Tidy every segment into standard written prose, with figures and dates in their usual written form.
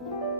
Bye.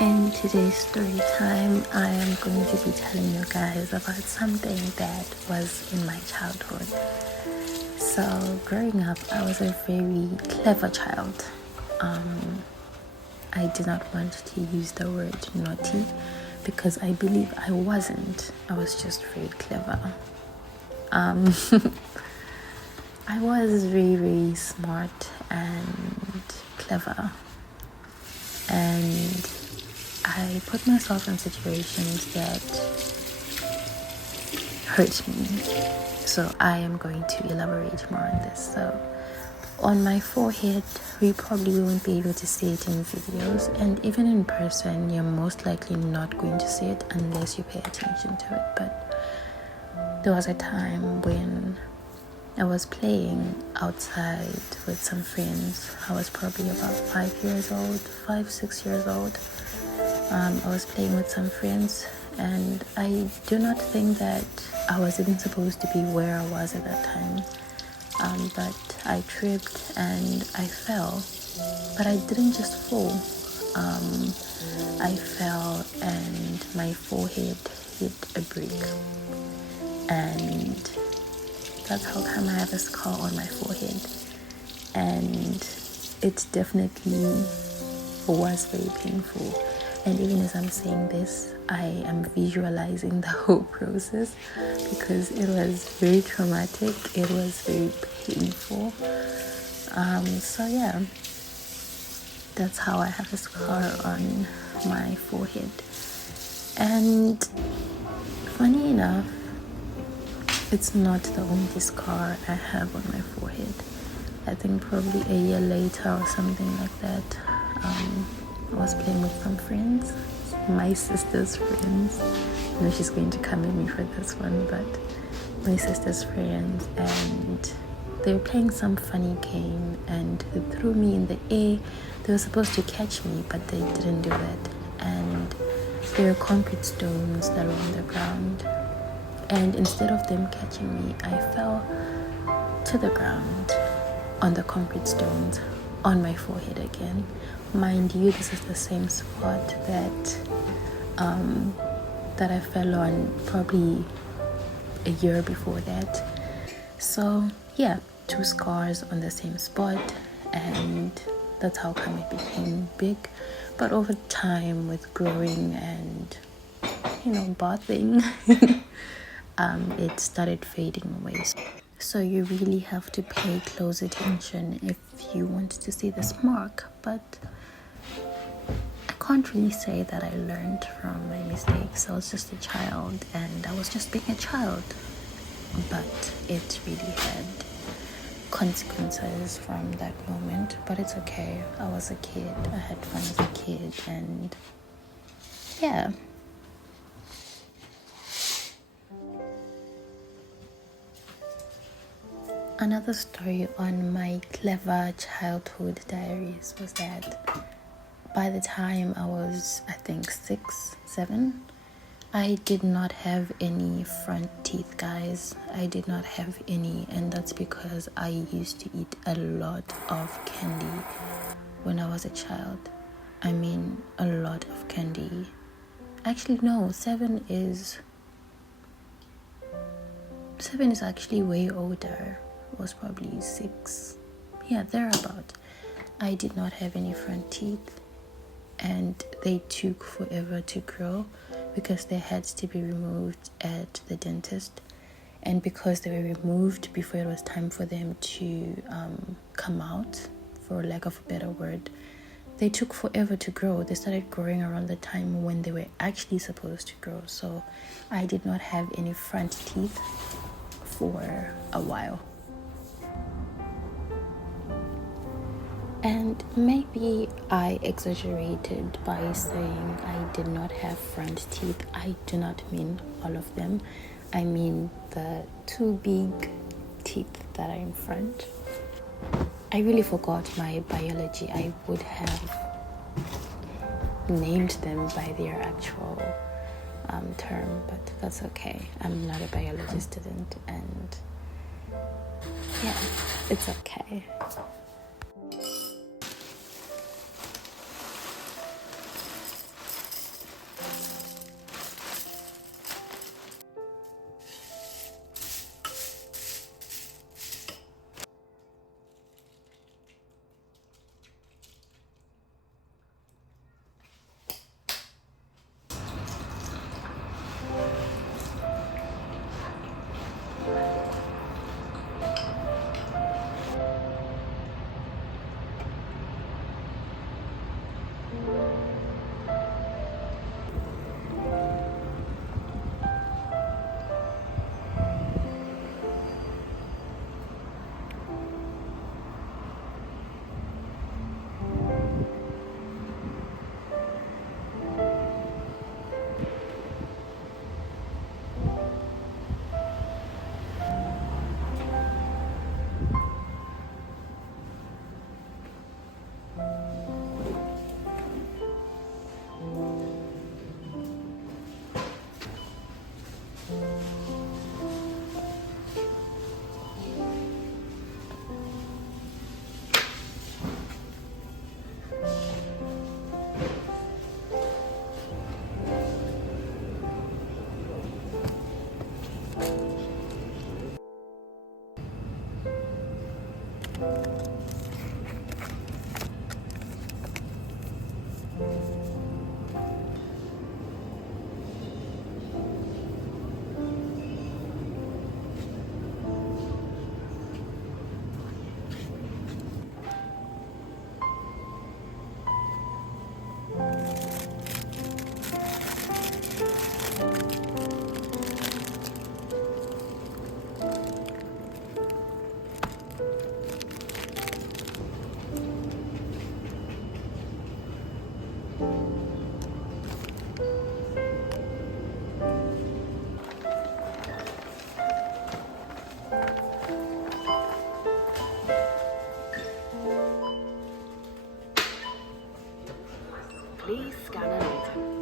In today's story time, I am going to be telling you guys about something that was in my childhood. So, growing up, I was a very clever child. I do not want to use the word naughty because I believe I wasn't. I was just very clever. I was very, very smart and clever, and I put myself in situations that hurt me. So I am going to elaborate more on this. So on my forehead, we probably won't be able to see it in videos, and even in person, you're most likely not going to see it unless you pay attention to it. But there was a time when I was playing outside with some friends. I was probably about 6 years old. I was playing with some friends, and I do not think that I was even supposed to be where I was at that time. But I tripped and I fell, but I didn't just fall. I fell and my forehead hit a brick, and that's how come I have a scar on my forehead. And it definitely was very painful. And even as I'm saying this, I am visualizing the whole process because it was very traumatic. It was very painful. So yeah, that's how I have a scar on my forehead. And funny enough, it's not the only scar I have on my forehead. I think probably a year later or something like that, I was playing with some friends, my sister's friends. I know she's going to come at me for this one, but my sister's friends, and they were playing some funny game and they threw me in the air. They were supposed to catch me, but they didn't do it. And there were concrete stones that were on the ground. And instead of them catching me, I fell to the ground on the concrete stones on my forehead again. Mind you, this is the same spot that I fell on probably a year before that. So yeah, 2 scars on the same spot, and that's how come it became big. But over time, with growing and bathing, it started fading away. So you really have to pay close attention if you want to see this mark. But I can't really say that I learned from my mistakes. I was just a child and I was just being a child. But it really had consequences from that moment. But it's okay. I was a kid. I had fun as a kid, and yeah. Another story on my clever childhood diaries was that by the time I was, I think, 6, 7, I did not have any front teeth, guys. I did not have any, and that's because I used to eat a lot of candy when I was a child. I mean, a lot of candy. Actually, no, 7 is actually way older. It was probably 6. Yeah, thereabout. I did not have any front teeth, and they took forever to grow because they had to be removed at the dentist. And because they were removed before it was time for them to come out, for lack of a better word, they took forever to grow. They started growing around the time when they were actually supposed to grow. So I did not have any front teeth for a while. And maybe I exaggerated by saying I did not have front teeth. I do not mean all of them. I mean the 2 big teeth that are in front. I really forgot my biology. I would have named them by their actual term, but that's okay. I'm not a biology student, and yeah, it's okay. Please scan an item.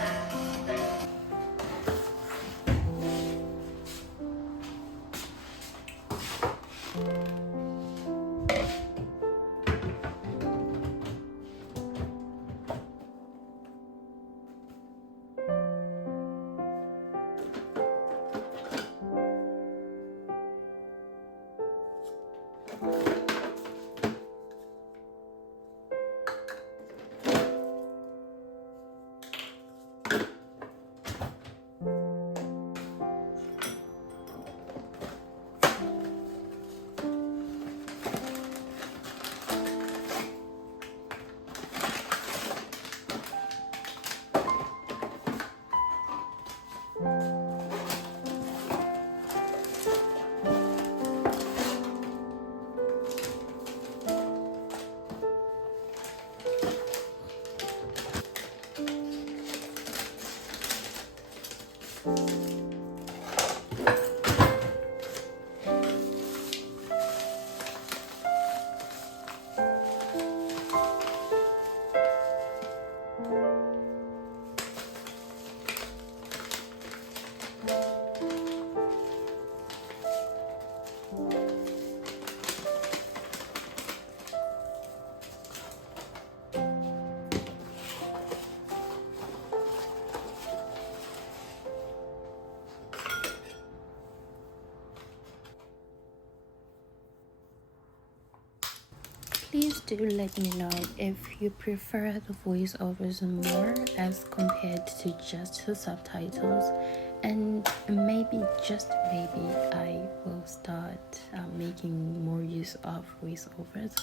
Oh. please do let me know if you prefer the voiceovers more as compared to just the subtitles, and maybe, just maybe, I will start making more use of voiceovers.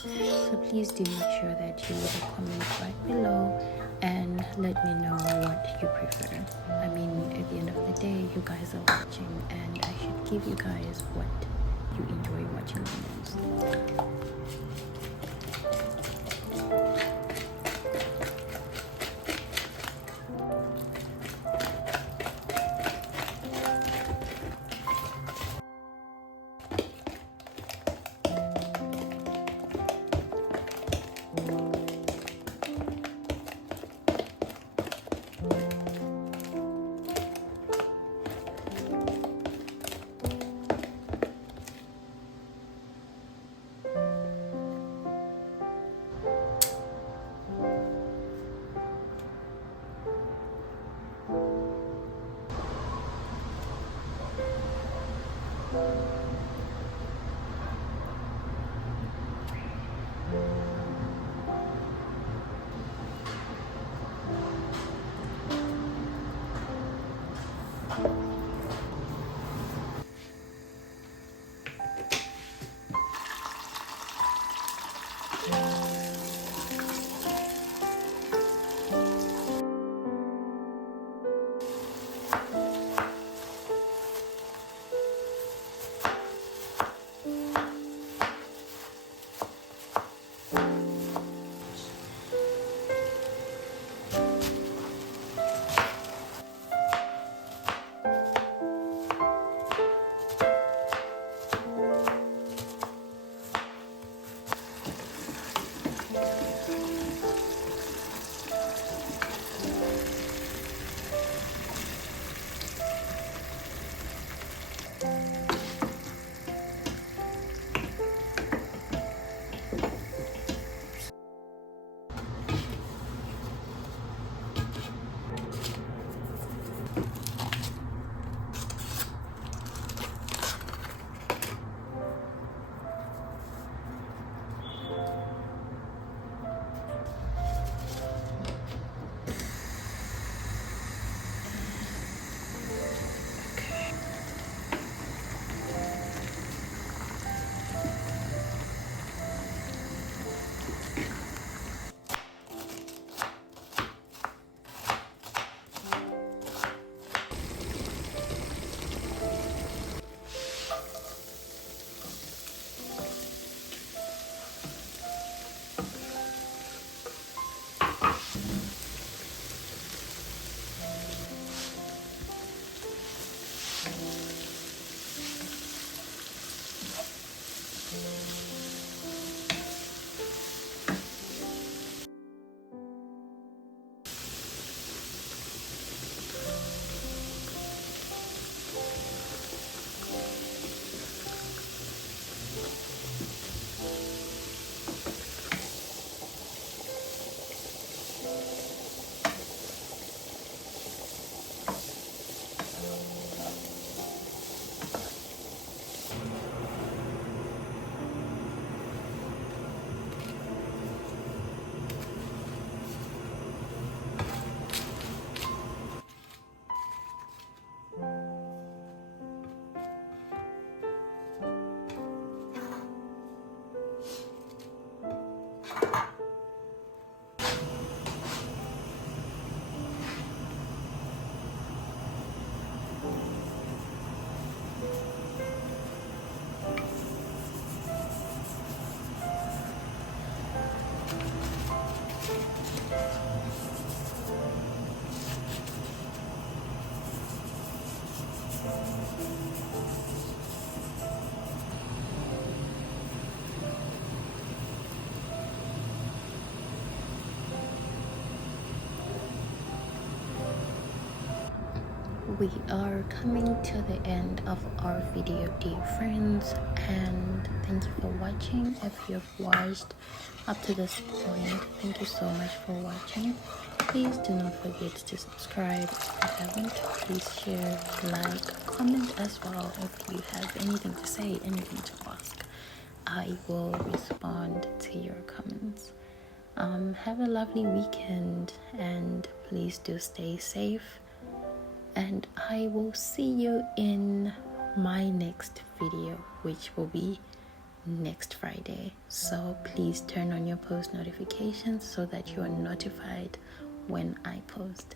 So please do make sure that you leave a comment right below and let me know what you prefer. I mean, at the end of the day, you guys are watching, and I should give you guys what you enjoy watching the most. We are coming to the end of our video, dear friends, and thank you for watching. If you've watched up to this point, thank you so much for watching. Please do not forget to subscribe if you haven't. Please share, like, comment as well if you have anything to say, anything to ask. I will respond to your comments. Have a lovely weekend, and please do stay safe. And I will see you in my next video, which will be next Friday. So please turn on your post notifications so that you are notified when I post.